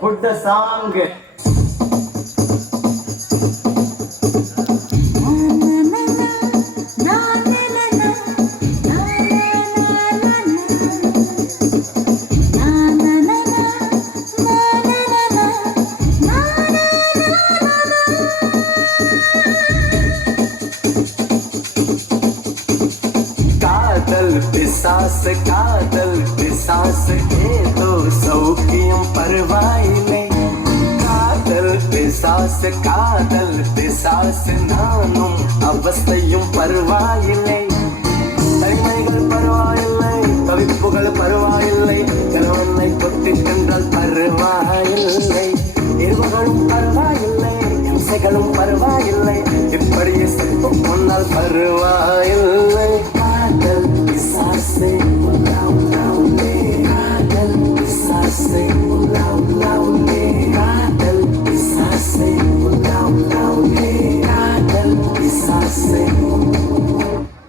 Put the song. காதல் பிசாசு ஏதோ சௌக்கியம் பரவாயில்லை. காதல் பிசாசு நானும் அவஸ்தையும் பரவாயில்லை. தனிமைகள் பரவாயில்லை, தவிப்புகள் பரவாயில்லை, கணவனை கொத்தி சென்றால் பரவாயில்லை. இருவர்களும் பரவாயில்லை, இம்சைகளும் பரவாயில்லை, இப்படியே செத்து கொண்டால் பரவாயில்லை. காதல் பிசாசு உலா உலா உலே, காதல் பிசாசு உலா உலா உலே, காதல் பிசாசு உலா உலா உலே, காதல் பிசாசு